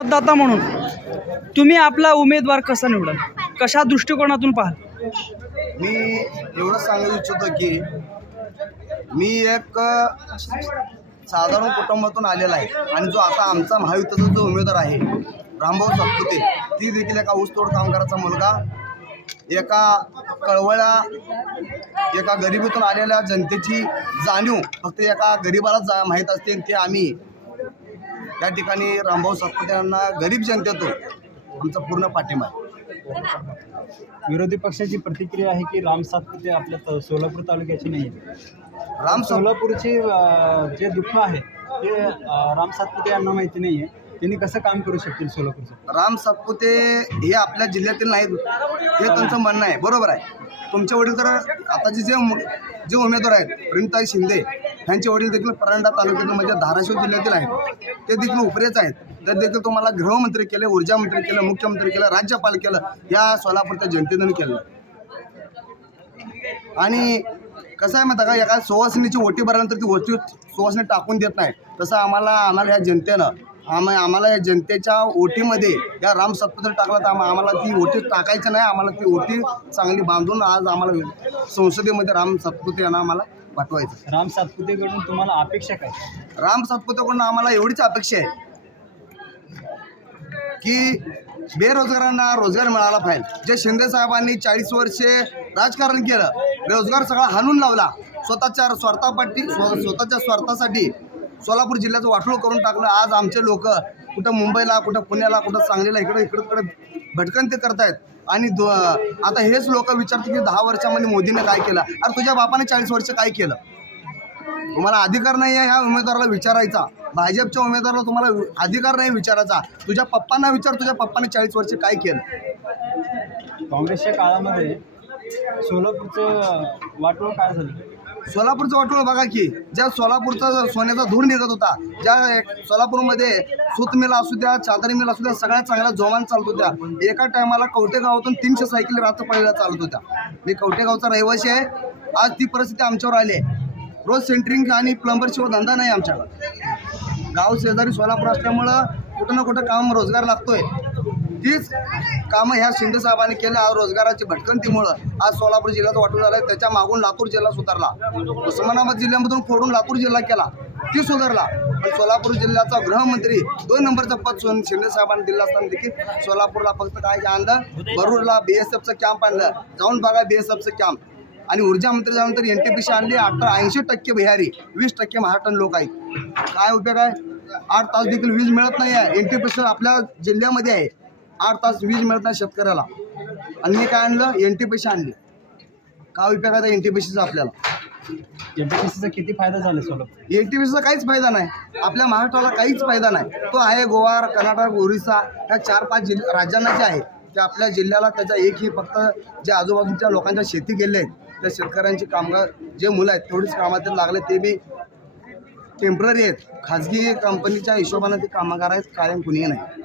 मतदाता म्हणून तुम्ही आपला उमेदवार कसा निवडाल? कशा दृष्टिकोनातून पाहाल? मी एवढं सांगू इच्छितो की मी एक अ, साधारण कुटुंबातून आलेला आहे आणि जो आता आमचा महायुतीचा जो उमेदवार आहे रामभाऊ सातपुते ती देखील एका ऊसतोड कामगाराचा मुलगा एका कळवळ्या एका गरिबीतून आलेल्या जनतेची जाणीव फक्त एका गरीबालाच जा माहीत असते आणि ते आम्ही या ठिकाणी रामभाऊ सातपुते यांना गरीब जनतेतून आमचा पूर्ण पाठिंबा आहे. विरोधी पक्षाची प्रतिक्रिया आहे की राम सातपुते आपल्या त- सोलापूर तालुक्याची नाही? आहे राम सात सोलापूरची अं, जे दुःख आहे ते अं, राम सातपुते यांना माहिती नाही आहे त्यांनी कसं काम करू शकतील सोलापूरचं? राम सातपुते हे आपल्या जिल्ह्यातील नाहीत. हे त्यांचं म्हणणं आहे. बरोबर आहे. तुमचे वडील तर आताचे जे जे उमेदवार आहेत प्रिमताई शिंदे ह्यांचे वडील देखील परांडा तालुक्यातील म्हणजे धाराशिव जिल्ह्यातील आहेत. ते देखील उपरेच आहेत. तर देखील तुम्हाला गृहमंत्री केले ऊर्जामंत्री केलं मुख्यमंत्री केलं राज्यपाल केलं या सोलापूरच्या जनतेनं केलं. आणि कसं आहे माहिती का? एका सुवासिनीची ओटी भरल्यानंतर ती ओटी सुवासिनी टाकून देत नाही. तसं आम्हाला आम्हाला या जनतेनं आम्हा आम्हाला या जनतेच्या ओटीमध्ये या राम सत्पत्र टाकला तर आम्हाला ती ओटी टाकायची नाही. आम्हाला ती ओटी चांगली बांधून आज आम्हाला संसदेमध्ये राम सत्पुते यांना आम्हाला. पाठवायचं. राम सातपुतेकडून तुम्हाला अपेक्षा काय? राम सातपुतेकडून आम्हाला एवढीच अपेक्षा आहे की बेरोजगारांना रोजगार मिळाला पाहिजे. जे शिंदे साहेबांनी चाळीस वर्षे राजकारण केलं रोजगार सगळा हाणून लावला. स्वतःच्या स्वार्थापाठी स्व स्वतःच्या स्वार्थासाठी सोलापूर जिल्ह्याचं वाटोळ करून टाकलं. आज आमचे लोक कुठं मुंबईला कुठं पुण्याला कुठं सांगलीला इकडं इकडं तिकडं भटकंती करतायत. आणि दो आता हेच लोक विचारतात की दहा वर्षामध्ये मोदीने काय केलं? अरे तुझ्या बापाने चाळीस वर्ष काय केलं? तुम्हाला अधिकार नाही आहे ह्या उमेदवाराला विचारायचा. भाजपच्या उमेदवाराला तुम्हाला वि- अधिकार नाही विचारायचा. तुझ्या पप्पांना विचार तुझ्या पप्पाने चाळीस वर्ष काय केलं? काँग्रेसच्या काळामध्ये सोलापूरचं वाटोळ काय झालं? सोलापूरचं वाटोळ बघा की ज्या सोलापूरचा सोन्याचा धूर निघत होता ज्या सोलापूरमध्ये सूत असू द्या चादरी मेला असू द्या सगळ्या चांगल्या जोमान चालत होत्या. एका टायमाला कवटे गावातून तीनशे सायकली रात्र पडलेल्या चालत होत्या. मी कवटे गावचा रहिवासी आहे. आज ती परिस्थिती आमच्यावर आली आहे. रोज सेंटरिंग आणि प्लंबरशिवाय धंदा नाही आमच्याकडे. गाव शेजारी सोलापूर असल्यामुळं कुठं ना कुठं काम रोजगार लागतोय. तीच कामं ह्या शिंदे साहेबांनी केलं. रोजगाराची भटकंतीमुळं आज सोलापूर जिल्ह्यात वाटून झालं. त्याच्या मागून लातूर जिल्हा सुधारला. उस्मानाबाद जिल्ह्यामधून फोडून लातूर जिल्हा केला. ती सुधारला. पण सोलापूर जिल्ह्याचा गृहमंत्री दोन नंबरचं पद सोन शिंदे साहेबांनी दिलं असताना देखील सोलापूरला फक्त काय आणलं. भरूरला बी एस एफचं कॅम्प आणलं. जाऊन बघा बी एस एफचं कॅम्प आणि ऊर्जा मंत्री झाल्यानंतर एन टी पी सी आणली. अठरा ऐंशी टक्के बिहारी वीस टक्के महाराष्ट्र लोक आहेत. काय उपयोग आहे? आठ तास देखील वीज मिळत नाही आहे. एन टी पी सी आपल्या जिल्ह्यामध्ये आहे. आठ तास वीज मिळत नाही शेतकऱ्याला. आणि मी काय आणलं? एन टी पी सी आणली. काय उपयोग आहे एन टी पी सीचा आपल्याला? एम पी चा किती फायदा झाला सोलापूर एन टी पी सीचा काहीच फायदा नाही. आपल्या महाराष्ट्राला काहीच फायदा नाही. तो आहे गोवा कर्नाटक ओरिसा ह्या चार पाच जिल्ह्या राज्यांना जे आहे ते आपल्या जिल्ह्याला त्याच्या एक ही फक्त जे आजूबाजूच्या लोकांच्या शेती गेले आहेत त्या शेतकऱ्यांची कामगार जे मुलं आहेत तेवढीच कामात लागले ते बी टेंपररी आहेत. खाजगी कंपनीच्या हिशोबानं ते कामगार आहेत कायम कुणीही नाही.